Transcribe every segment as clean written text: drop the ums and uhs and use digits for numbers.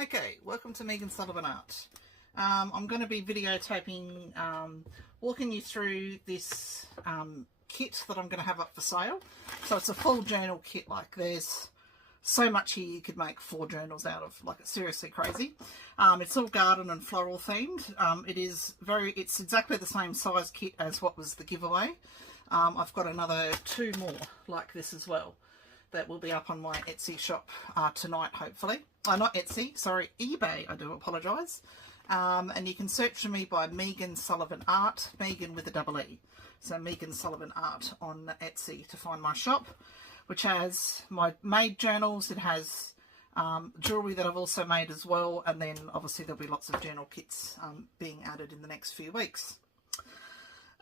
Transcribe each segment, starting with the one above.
Okay, welcome to Meegan Sullivan Art. I'm going to be videotaping, walking you through this kit that I'm going to have up for sale. So it's a full journal kit. Like, there's so much here you could make 4 journals out of. Like, it's seriously crazy. It's all garden and floral themed. It's exactly the same size kit as what was the giveaway. I've got another 2 more like this as well that will be up on my Etsy shop tonight, hopefully. Not Etsy, sorry, eBay, I do apologise. And you can search for me by Meegan Sullivan Art, Meegan with a double E. So Meegan Sullivan Art on Etsy to find my shop, which has my made journals. It has jewellery that I've also made as well. And then obviously there'll be lots of journal kits being added in the next few weeks.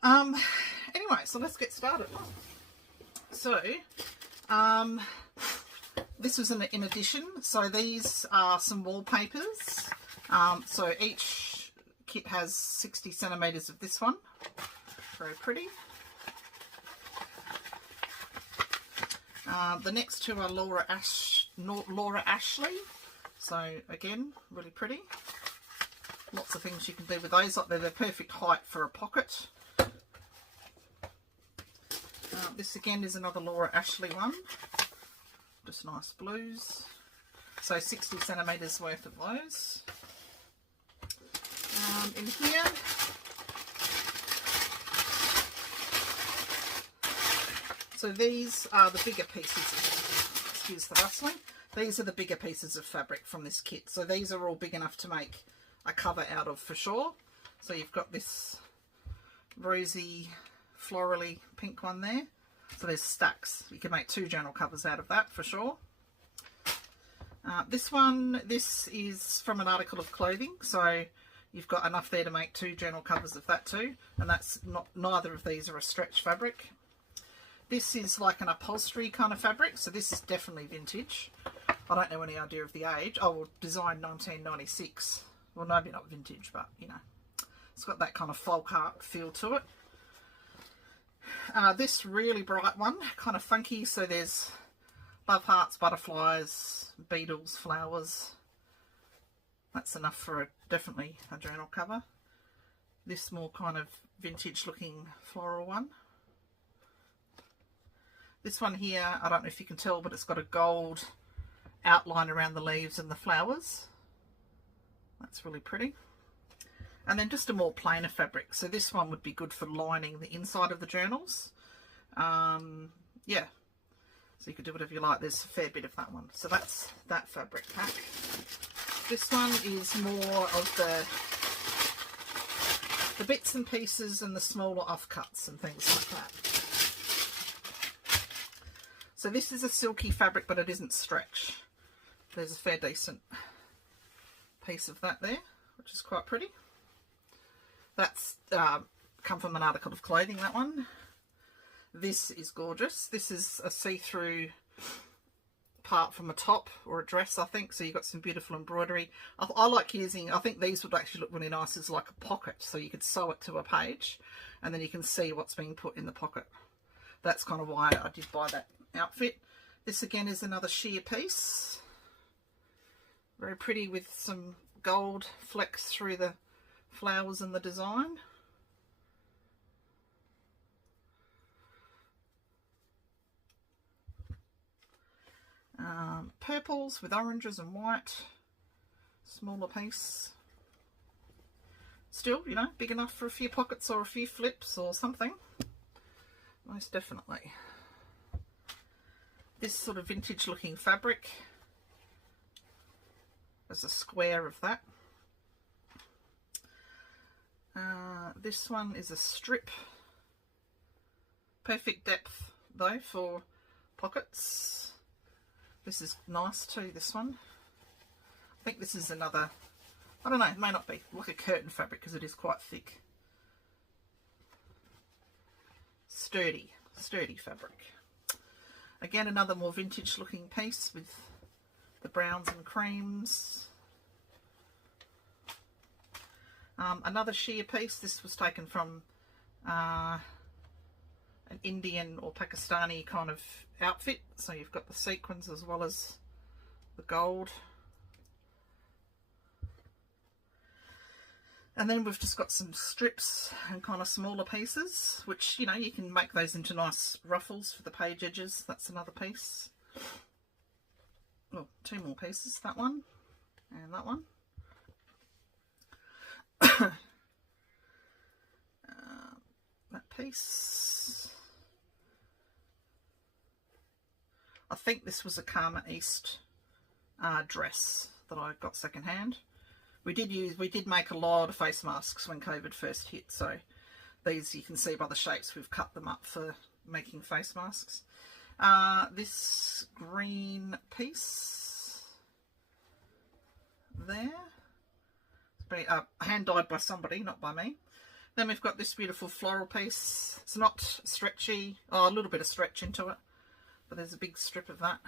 Anyway, so let's get started. So, this was in addition. So these are some wallpapers. So each kit has 60 centimetres of this one. Very pretty. The next 2 are Laura Ashley. So again, really pretty. Lots of things you can do with those. Like, they're the perfect height for a pocket. This again is another Laura Ashley one. Just nice blues. So 60 centimetres worth of those. In here, so these are the bigger pieces of, excuse the rustling, these are the bigger pieces of fabric from this kit. So these are all big enough to make a cover out of for sure. So you've got this rosy, florally pink one there. So there's stacks. You can make 2 journal covers out of that for sure. This is from an article of clothing. So you've got enough there to make 2 journal covers of that too. And that's not, neither of these are a stretch fabric. This is like an upholstery kind of fabric. So this is definitely vintage. I don't know any idea of the age. Oh, well, design 1996. Well, maybe not vintage, but you know, it's got that kind of folk art feel to it. This really bright one, kind of funky, so there's love hearts, butterflies, beetles, flowers. That's enough for definitely a journal cover. This more kind of vintage looking floral one. This one here, I don't know if you can tell, but it's got a gold outline around the leaves and the flowers. That's really pretty. And then just a more plainer fabric. So this one would be good for lining the inside of the journals. Yeah. So you could do whatever you like. There's a fair bit of that one. So that's that fabric pack. This one is more of the bits and pieces and the smaller offcuts and things like that. So this is a silky fabric, but it isn't stretch. There's a fair decent piece of that there, which is quite pretty. That's come from an article of clothing, that one. This is gorgeous. This is a see-through part from a top or a dress, I think. So you've got some beautiful embroidery. I like using, I think these would actually look really nice as like a pocket. So you could sew it to a page and then you can see what's being put in the pocket. That's kind of why I did buy that outfit. This again is another sheer piece. Very pretty with some gold flecks through the flowers and the design. Purples with oranges and white. Smaller piece. Still, you know, big enough for a few pockets or a few flips or something. Most definitely. This sort of vintage looking fabric. There's a square of that. This one is a strip. Perfect depth though for pockets. This is nice too, this one. I think this is another, I don't know, it may not be, like a curtain fabric because it is quite thick. Sturdy fabric. Again, another more vintage looking piece with the browns and creams. Another sheer piece. This was taken from an Indian or Pakistani kind of outfit. So you've got the sequins as well as the gold. And then we've just got some strips and kind of smaller pieces, which, you know, you can make those into nice ruffles for the page edges. That's another piece. Oh, two more pieces, that one and that one. That piece. I think this was a Karma East dress that I got secondhand. We did make a lot of face masks when COVID first hit, so these you can see by the shapes we've cut them up for making face masks. This green piece there, it's been hand dyed by somebody, not by me. Then we've got this beautiful floral piece. It's not stretchy, a little bit of stretch into it, but there's a big strip of that.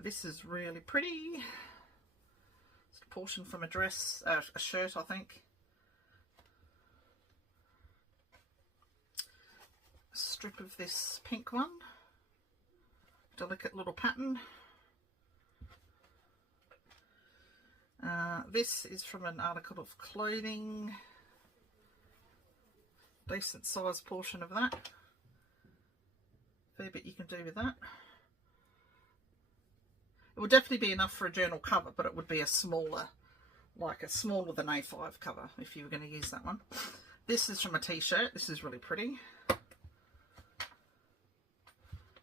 This is really pretty. It's a portion from a dress, a shirt, I think. A strip of this pink one. Delicate little pattern. This is from an article of clothing. Decent sized portion of that. Fair bit you can do with that. It would definitely be enough for a journal cover, but it would be a smaller, like a smaller than A5 cover if you were going to use that one. This is from a t-shirt. This is really pretty.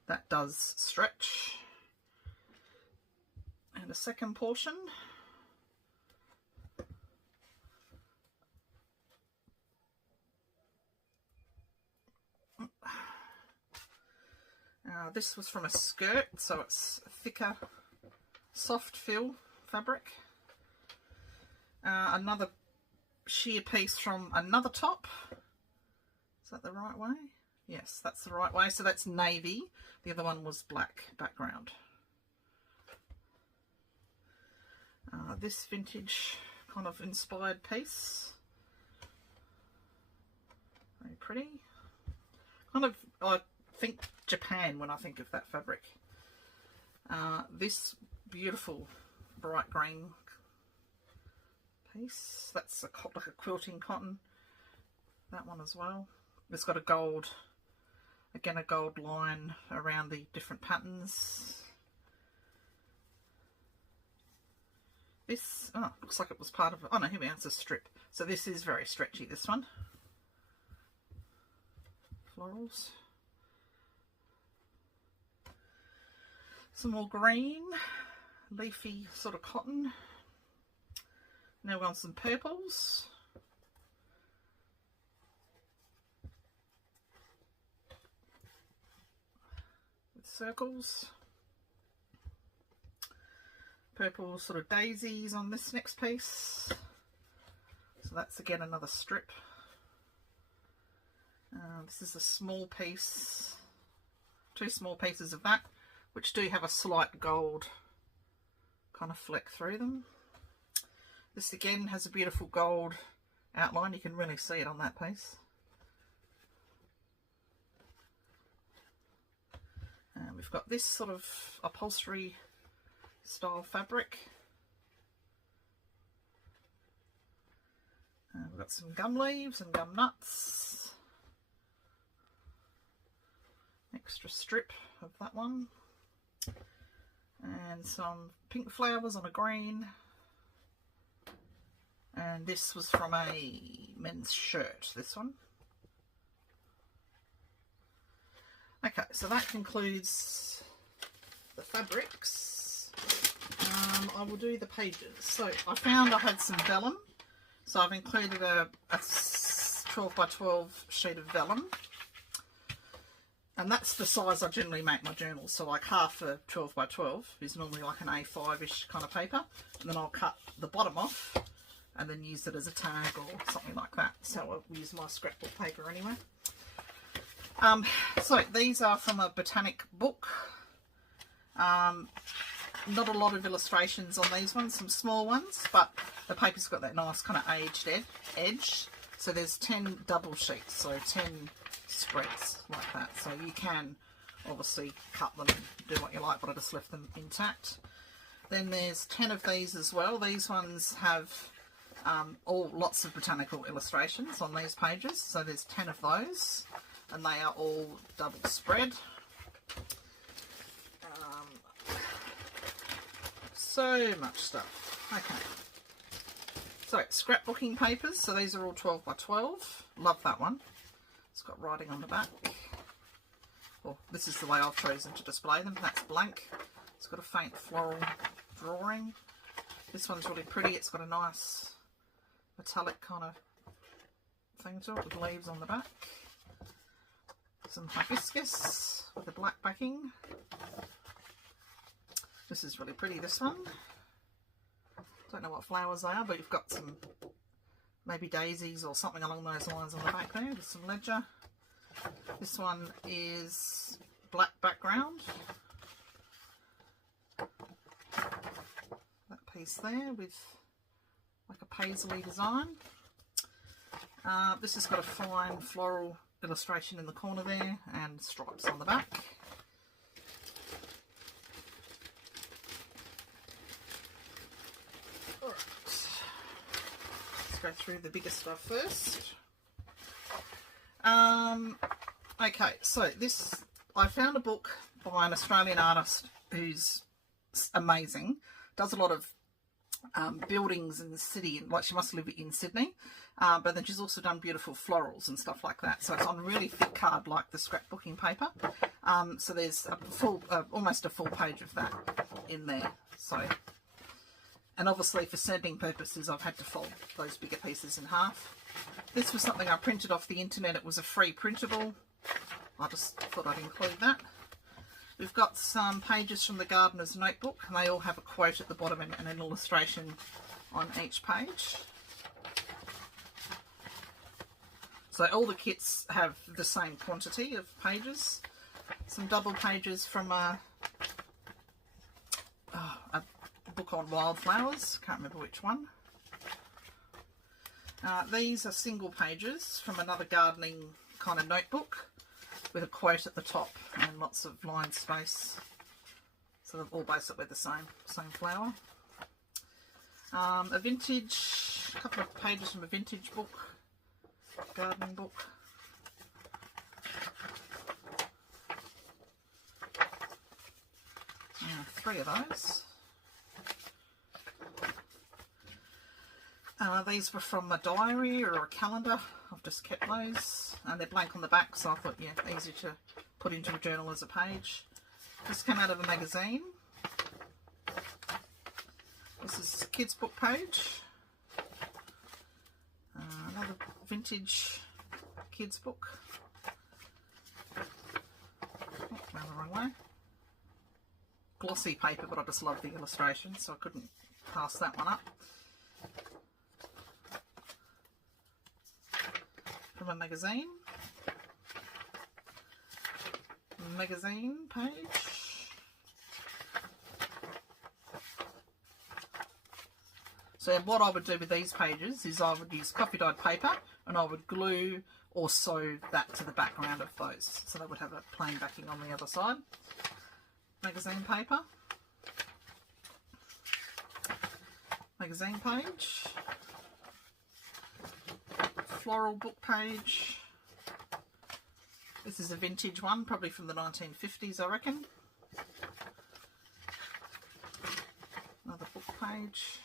That does stretch. And a second portion. This was from a skirt, so it's thicker, soft fill fabric. Another sheer piece from another top. Is that the right way? Yes, that's the right way. So that's navy. The other one was black background. This vintage kind of inspired piece. Very pretty. Kind of, I think Japan when I think of that fabric. This beautiful bright green piece, that's like a quilting cotton. That one as well. It's got a gold, again a gold line around the different patterns. This, oh, looks like it was part of it. Oh no, here we are, it's a strip. So this is very stretchy, this one. Florals. Some more green, leafy sort of cotton. Now we're on some purples. With circles. Purple sort of daisies on this next piece. So that's again another strip. This is a small piece, two small pieces of that, which do have a slight gold kind of fleck through them. This again has a beautiful gold outline. You can really see it on that piece. And we've got this sort of upholstery style fabric. And we've got some gum leaves and gum nuts. Extra strip of that one. And some pink flowers on a green. And this was from a men's shirt, this one. Okay, so that concludes the fabrics. I will do the pages. So I found I had some vellum. So I've included a 12 by 12 sheet of vellum. And that's the size I generally make my journals. So like half a 12 by 12 is normally like an A5-ish kind of paper. And then I'll cut the bottom off and then use it as a tag or something like that. So I'll use my scrapbook paper anyway. So these are from a botanic book. Not a lot of illustrations on these ones, some small ones, but the paper's got that nice kind of aged edge. So there's 10 double sheets, so 10 spreads like that. So you can obviously cut them and do what you like, but I just left them intact. Then there's 10 of these as well. These ones have lots of botanical illustrations on these pages. So there's 10 of those, and they are all double spread. So much stuff. Okay. So scrapbooking papers. So these are all 12 by 12. Love that one. It's got writing on the back. Well, this is the way I've chosen to display them. That's blank. It's got a faint floral drawing. This one's really pretty. It's got a nice metallic kind of thing to it with leaves on the back. Some hibiscus with a black backing. This is really pretty, this one. Don't know what flowers they are, but you've got some maybe daisies or something along those lines on the back there. There's some ledger. This one is black background. That piece there with like a paisley design. This has got a fine floral illustration in the corner there and stripes on the back. Alright, let's go through the bigger stuff first. Okay, so this, I found a book by an Australian artist who's amazing, does a lot of buildings in the city, like she must live in Sydney, but then she's also done beautiful florals and stuff like that. So it's on really thick card like the scrapbooking paper. So there's a full, almost a full page of that in there. So, and obviously for sending purposes I've had to fold those bigger pieces in half. This was something I printed off the internet. It was a free printable. I just thought I'd include that. We've got some pages from the Gardener's Notebook, and they all have a quote at the bottom and an illustration on each page. So all the kits have the same quantity of pages. Some double pages from a book on wildflowers, can't remember which one. These are single pages from another gardening kind of notebook with a quote at the top and lots of line space. So they're all basically the same flower. A vintage, a couple of pages from a vintage book, gardening book. Three of those. These were from a diary or a calendar. I've just kept those, and they're blank on the back, so I thought, yeah, easy to put into a journal as a page. This came out of a magazine. This is a kids book page. Another vintage kids book. Oh, went the wrong way. Glossy paper, but I just love the illustration, so I couldn't pass that one up. From a magazine page. So what I would do with these pages is I would use coffee dyed paper and I would glue or sew that to the background of those, so they would have a plain backing on the other side. Magazine paper, magazine page, floral book page. This is a vintage one, probably from the 1950s, I reckon. Another book page.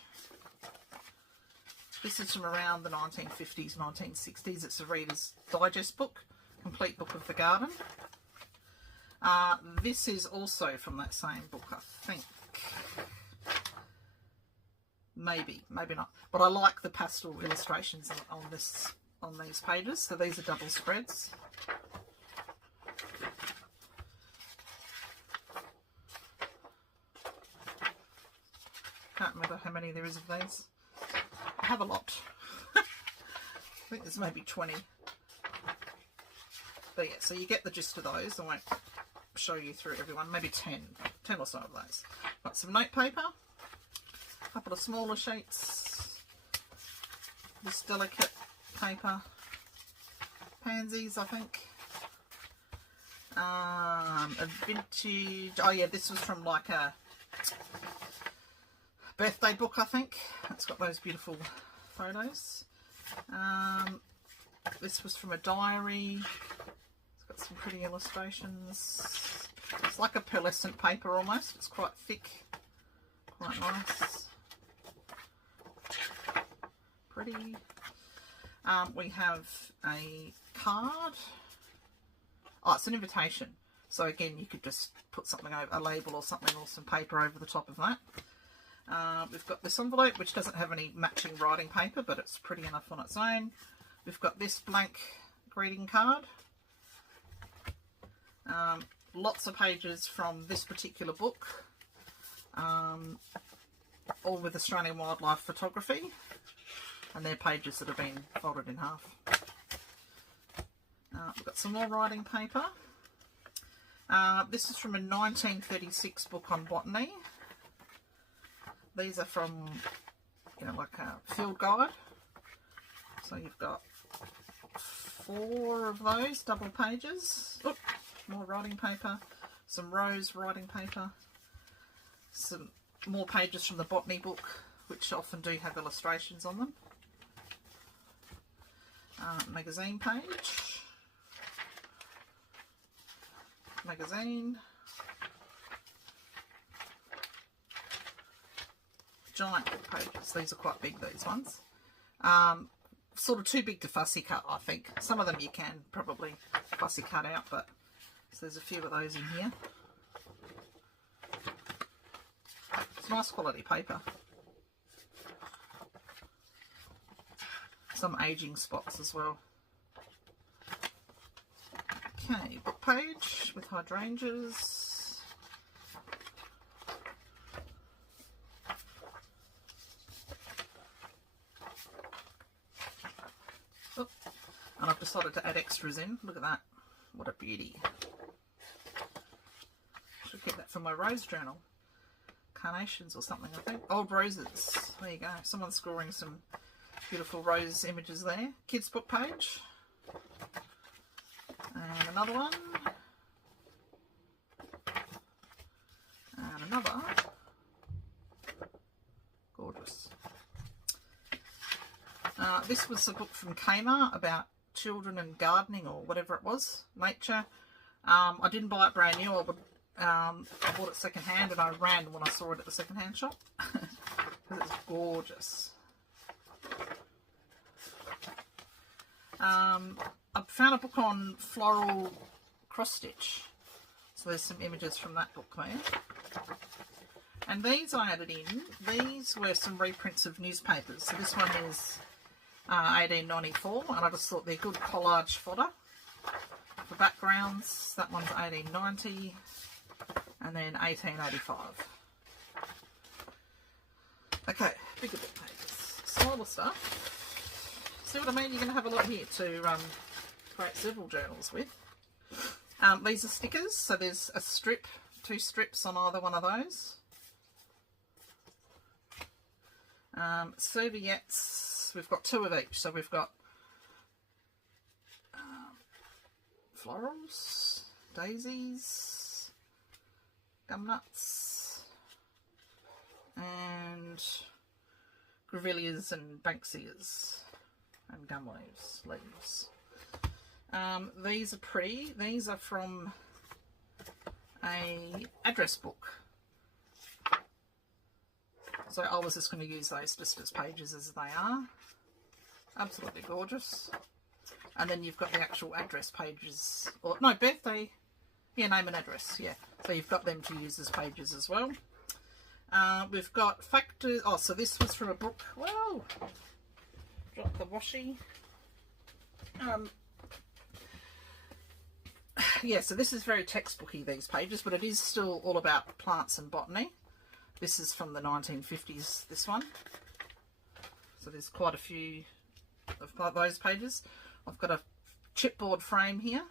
This is from around the 1950s, 1960s. It's a Reader's Digest book, complete book of the garden. This is also from that same book, I think. Maybe not. But I like the pastel illustrations on these pages. So these are double spreads. Can't remember how many there is of these. I have a lot. I think there's maybe 20. But yeah, so you get the gist of those. I won't show you through everyone. Maybe 10 or so of those. Got some note paper. A couple of smaller sheets. This delicate paper. Pansies, I think. A vintage... Oh yeah, this was from like a birthday book, I think. It's got those beautiful photos. This was from a diary. It's got some pretty illustrations. It's like a pearlescent paper almost. It's quite thick, quite nice. Pretty. We have a card. Oh, it's an invitation. So again, you could just put something over, a label or something, or some paper over the top of that. We've got this envelope, which doesn't have any matching writing paper, but it's pretty enough on its own. We've got this blank greeting card. Lots of pages from this particular book, all with Australian wildlife photography, and they're pages that have been folded in half. We've got some more writing paper. This is from a 1936 book on botany. These are from, you know, like a field guide. So you've got 4 of those double pages. Oop, more writing paper. Some rose writing paper. Some more pages from the botany book, which often do have illustrations on them. Magazine page. Magazine. Giant book pages. These are quite big, these ones. Sort of too big to fussy cut, I think. Some of them you can probably fussy cut out, but so there's a few of those in here. It's nice quality paper. Some aging spots as well. Okay, book page with hydrangeas. Oh, and I've decided to add extras in. Look at that. What a beauty. Should keep that for my rose journal. Carnations or something, I think. Old roses. There you go. Someone's scoring some beautiful rose images there. Kids book page. And another one. And another. Gorgeous. This was a book from Kmart about children and gardening, or whatever it was, nature. I didn't buy it brand new. I bought it second hand, and I ran when I saw it at the second hand shop because it's gorgeous. I found a book on floral cross stitch, so there's some images from that book there. And these I added in. These were some reprints of newspapers. So this one is 1894, and I just thought they're good collage fodder for backgrounds. That one's 1890, and then 1885. Okay, bigger book pages, smaller stuff. See what I mean? You're going to have a lot here to create several journals with. These are stickers, so there's a strip, 2 strips on either one of those. Serviettes, we've got 2 of each, so we've got florals, daisies, gumnuts, and grevilleas and banksias. And gum leaves. These are pretty. These are from a address book. So I was just going to use those just as pages as they are. Absolutely gorgeous. And then you've got the actual address pages. Or no, birthday. Yeah, name and address. Yeah. So you've got them to use as pages as well. We've got factors. Oh, so this was from a book. Whoa! Drop the washi. Yeah, so this is very textbooky, these pages, but it is still all about plants and botany. This is from the 1950s, this one. So there's quite a few of those pages. I've got a chipboard frame here.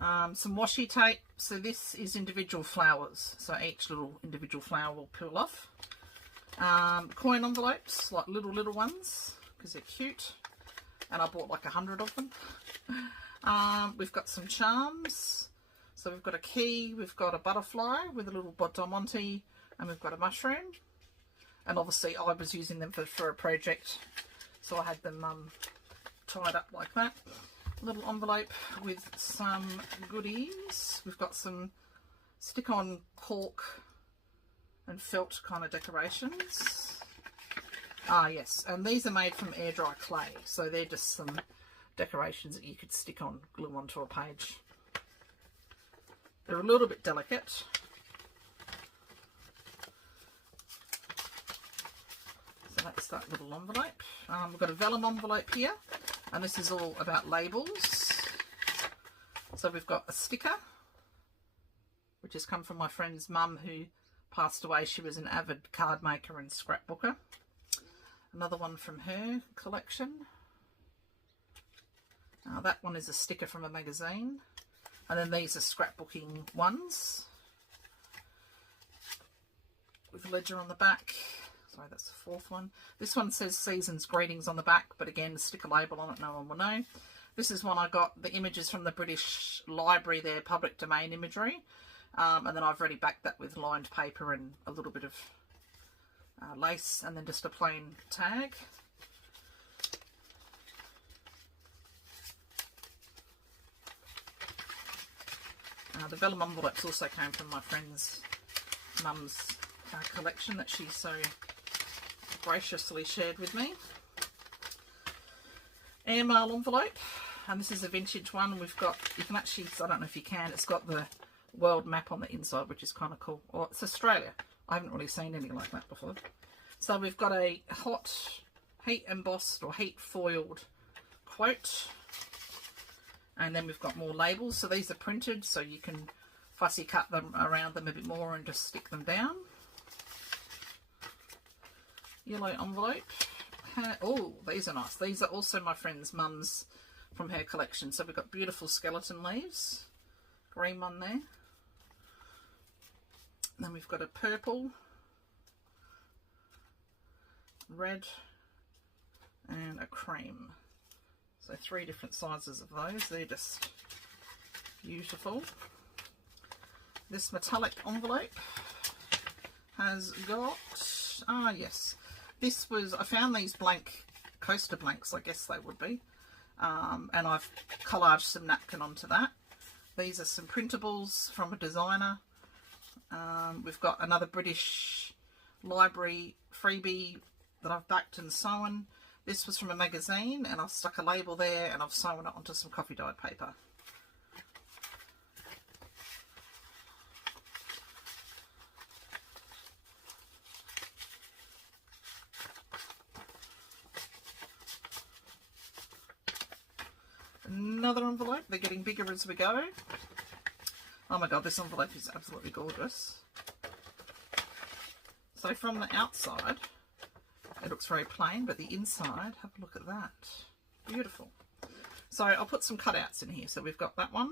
Some washi tape. So this is individual flowers. So each little individual flower will peel off. Coin envelopes, like little ones, because they're cute. And I bought like 100 of them. We've got some charms. So we've got a key, we've got a butterfly with a little diamante, and we've got a mushroom. and obviously I was using them for a project, so I had them tied up like that. A little envelope with some goodies. We've got some stick-on cork and felt kind of decorations. Ah yes, and these are made from air dry clay, so they're just some decorations that you could stick on, glue onto a page. They're a little bit delicate. So that's that little envelope. We've got a vellum envelope here, and this is all about labels. So we've got a sticker, which has come from my friend's mum who passed away. She was an avid card maker and scrapbooker. Another one from her collection. That one is a sticker from a magazine. And then these are scrapbooking ones with ledger on the back. Sorry, that's the fourth one. This one says Season's Greetings on the back, but again, stick a label on it, no one will know. This is one I got the images from the British Library, their public domain imagery. And then I've already backed that with lined paper and a little bit of lace, and then just a plain tag. The vellum envelopes also came from my friend's mum's collection that she so graciously shared with me. Airmail envelope, and this is a vintage one. We've got, you can actually, I don't know if you can, it's got the world map on the inside, which is kind of cool. Or it's Australia. I haven't really seen anything like that before. So we've got a hot heat embossed or heat foiled quote, and then we've got more labels. So these are printed, so you can fussy cut them around them a bit more and just stick them down. Yellow envelope. Oh, these are nice. These are also my friend's mum's from her collection. So we've got beautiful skeleton leaves. Green one there. And then we've got a purple, red, and a cream. So 3 different sizes of those. They're just beautiful. This metallic envelope has got, yes, this was, I found these blank coaster blanks, I guess they would be, and I've collaged some napkin onto that. These are some printables from a designer. We've got another British Library freebie that I've backed and sewn. This was from a magazine, and I've stuck a label there, and I've sewn it onto some coffee dyed paper. Another envelope. They're getting bigger as we go. Oh my god, this envelope is absolutely gorgeous. So from the outside, it looks very plain, but the inside, have a look at that. Beautiful. So I'll put some cutouts in here. So we've got that one.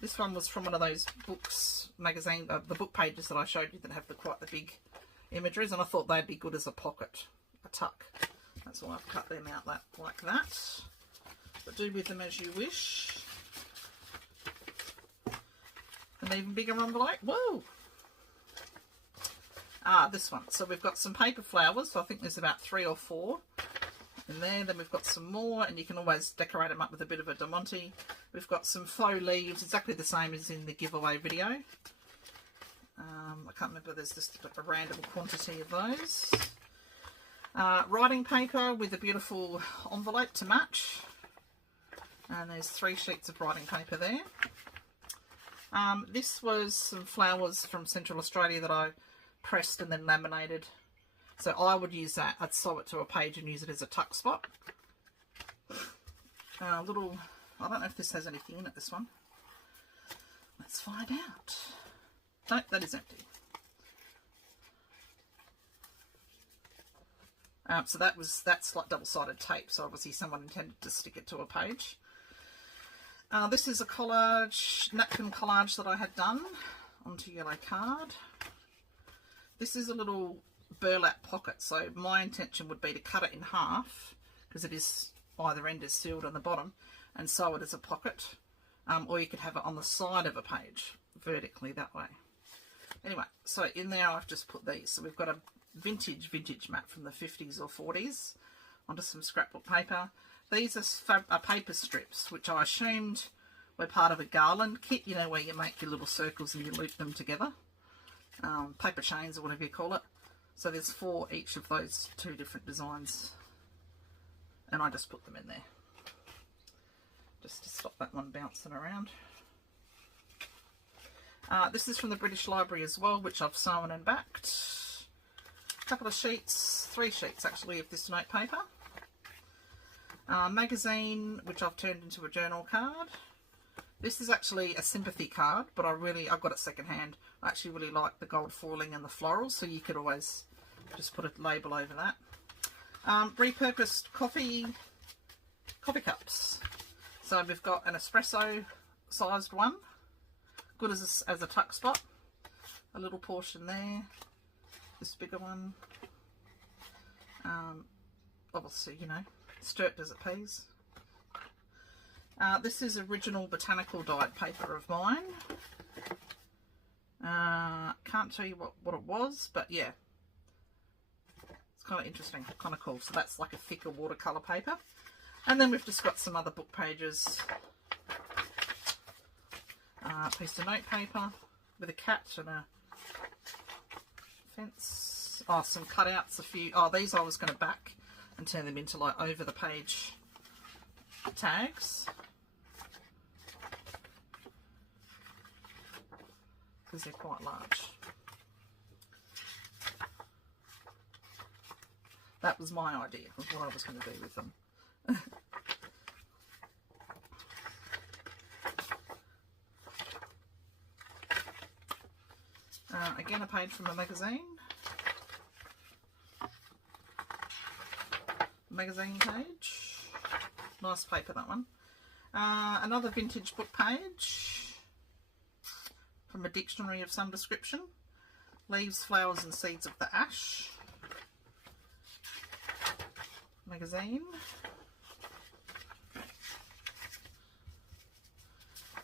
This one was from one of those books, magazine, the book pages that I showed you that have quite the big images, and I thought they'd be good as a pocket, a tuck. That's why I've cut them out like that. But do with them as you wish. An even bigger envelope. Whoa! This one. So we've got some paper flowers. So I think there's about 3 or 4 in there. Then we've got some more, and you can always decorate them up with a bit of a Diamante. We've got some faux leaves, exactly the same as in the giveaway video. I can't remember, there's just a random quantity of those. Writing paper with a beautiful envelope to match. And there's 3 sheets of writing paper there. This was some flowers from Central Australia that I pressed and then laminated. So I would use that. I'd sew it to a page and use it as a tuck spot. Little, I don't know if this has anything in it, this one. Let's find out. No, that is empty. So that's like double-sided tape. So obviously someone intended to stick it to a page. This is a collage, napkin collage that I had done onto yellow card. This is a little burlap pocket, so my intention would be to cut it in half, because it is, either end is sealed on the bottom, and sew it as a pocket, or you could have it on the side of a page, vertically that way. Anyway, so in there I've just put these. So we've got a vintage mat from the 50s or 40s onto some scrapbook paper. These are paper strips, which I assumed were part of a garland kit, you know, where you make your little circles and you loop them together. Paper chains or whatever you call it. So there's 4 each of those 2 different designs. And I just put them in there. Just to stop that one bouncing around. This is from the British Library as well, which I've sewn and backed. A couple of sheets, 3 sheets actually, of this note paper. Magazine, which I've turned into a journal card. This is actually a sympathy card, but I got it secondhand. I actually really like the gold foiling and the florals, so you could always just put a label over that. Repurposed coffee cups. So we've got an espresso sized one, good as a tuck spot. A little portion there. This bigger one. Obviously, you know, stirred as it please. This is original botanical dyed paper of mine. Can't tell you what it was, but yeah. It's kind of interesting, kind of cool. So that's like a thicker watercolour paper. And then we've just got some other book pages. Piece of note paper with a cat and a fence. Oh, some cutouts, a few. Oh, these I was going to back and turn them into like over the page tags. Because they're quite large. That was my idea of what I was going to do with them. Again, a page from a magazine. Magazine page. Nice paper, that one. Another vintage book page from a dictionary of some description. Leaves, flowers and seeds of the ash. Magazine.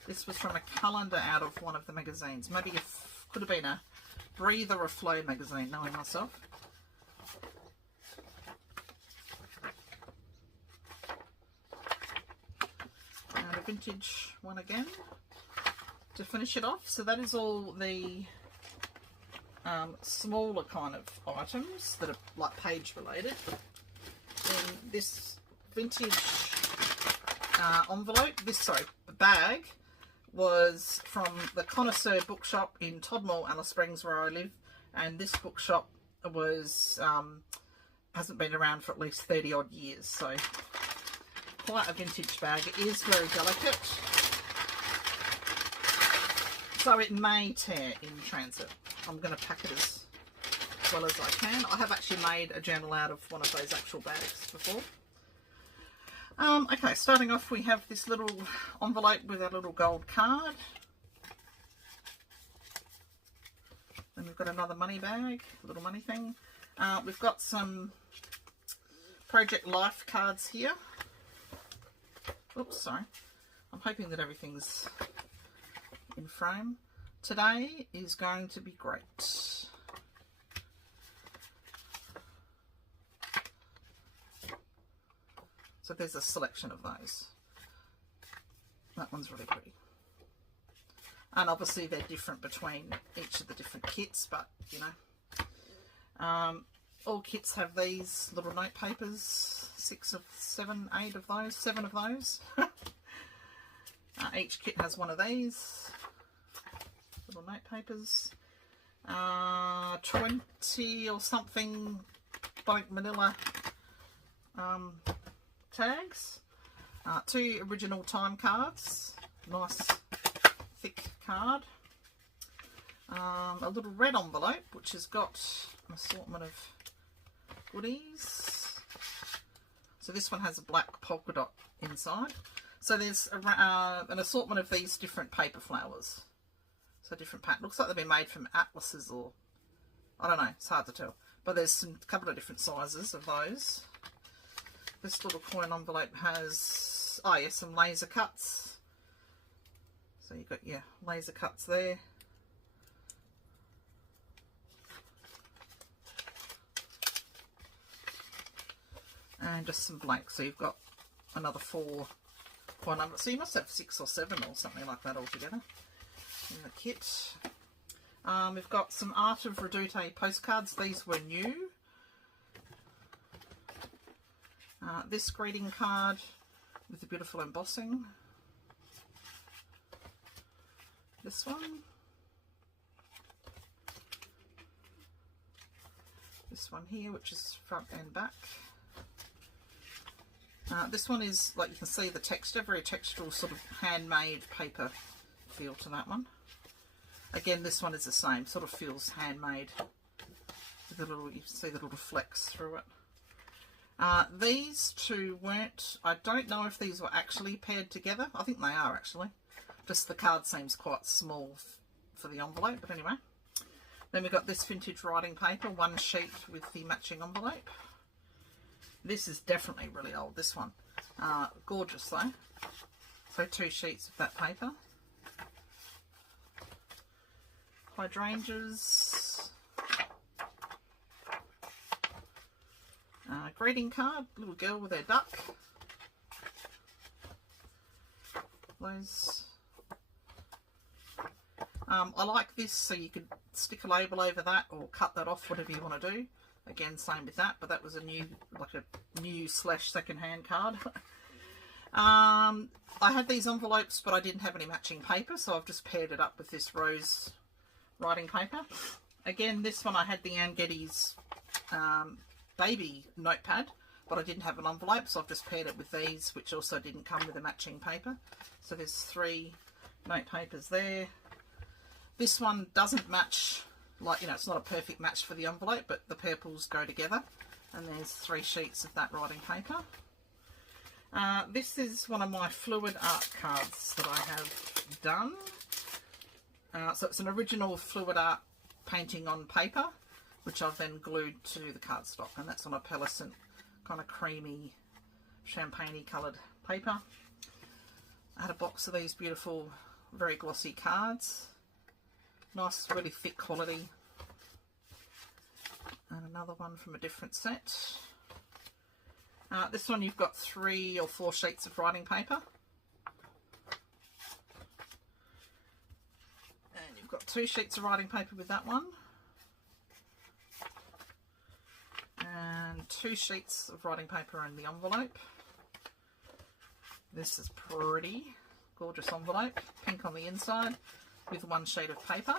This was from a calendar out of one of the magazines. Maybe it could have been a Breathe or a Flow magazine, knowing myself. And a vintage one again to finish it off. So that is all the smaller kind of items that are like page related. Then this vintage bag was from the Connoisseur bookshop in Todmore, Alice Springs, where I live, and this bookshop was hasn't been around for at least 30 odd years, so quite a vintage bag. It is very delicate, so it may tear in transit. I'm going to pack it as well as I can. I have actually made a journal out of one of those actual bags before. Okay, starting off we have this little envelope with a little gold card. Then we've got another money bag, a little money thing. We've got some Project Life cards here. Oops, sorry. I'm hoping that everything's in frame. Today is going to be great. So there's a selection of those. That one's really pretty. And obviously they're different between each of the different kits, but you know. All kits have these little note papers, 7 of those. Each kit has one of these little note papers. 20 or something blank manila tags. 2 original time cards. Nice thick card. A little red envelope which has got an assortment of goodies. So this one has a black polka dot inside. So there's an assortment of these different paper flowers. So different pattern. Looks like they've been made from atlases, or I don't know, it's hard to tell. But there's a couple of different sizes of those. This little coin envelope has, oh yeah, some laser cuts. So you've got your laser cuts there. and just some blanks. So you've got another 4 numbers. So you must have 6 or 7 or something like that altogether in the kit. We've got some Art of Redoute postcards. These were new. This greeting card with the beautiful embossing. This one. This one here, which is front and back. This one is, like you can see the texture, very textural, sort of handmade paper feel to that one. Again, this one is the same, sort of feels handmade. With the little, you can see the little flecks through it. These two weren't, I don't know if these were actually paired together. I think they are actually. Just the card seems quite small for the envelope, but anyway. Then we've got this vintage writing paper, 1 sheet with the matching envelope. This is definitely really old, this one. Gorgeous though. So 2 sheets of that paper. Hydrangeas. Greeting card, little girl with her duck. Those. I like this, so you could stick a label over that or cut that off, whatever you want to do. Again, same with that, but that was a new, like a new / second-hand card. I had these envelopes, but I didn't have any matching paper, so I've just paired it up with this rose writing paper. Again, this one I had the Ann Geddes baby notepad, but I didn't have an envelope, so I've just paired it with these, which also didn't come with a matching paper. So there's 3 note papers there. This one doesn't match, like, you know, it's not a perfect match for the envelope, but the purples go together. And there's 3 sheets of that writing paper. This is one of my fluid art cards that I have done. So it's an original fluid art painting on paper, which I've then glued to the cardstock, and that's on a pearlescent kind of creamy champagne-y coloured paper. I had a box of these beautiful, very glossy cards. Nice, really thick quality. And another one from a different set. This one you've got 3 or 4 sheets of writing paper. And you've got 2 sheets of writing paper with that one. And 2 sheets of writing paper in the envelope. This is pretty. Gorgeous envelope. Pink on the inside with 1 sheet of paper.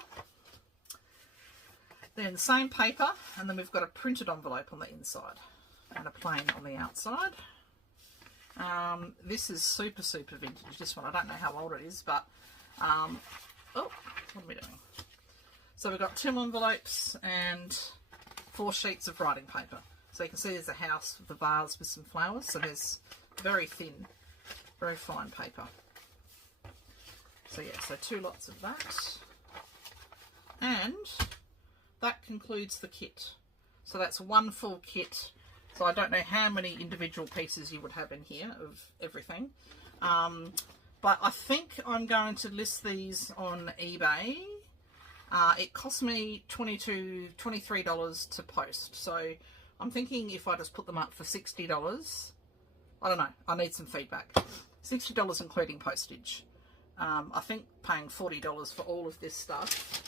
Then the same paper, and then we've got a printed envelope on the inside and a plain on the outside. This is super vintage, this one. I don't know how old it is, but oh, what are we doing? So we've got 2 envelopes and 4 sheets of writing paper. So you can see there's a house with a vase with some flowers. So there's very thin, very fine paper. So yeah, so 2 lots of that. And that concludes the kit. So that's 1 full kit. So I don't know how many individual pieces you would have in here of everything. But I think I'm going to list these on eBay. It cost me $23 to post. So I'm thinking if I just put them up for $60, I don't know, I need some feedback. $60 including postage. I think paying $40 for all of this stuff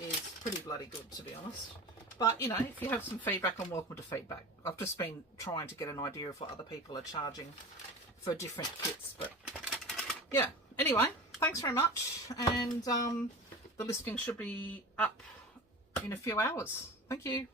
is pretty bloody good, to be honest. But, you know, if you have some feedback, I'm welcome to feedback. I've just been trying to get an idea of what other people are charging for different kits. But, yeah. Anyway, thanks very much. And the listing should be up in a few hours. Thank you.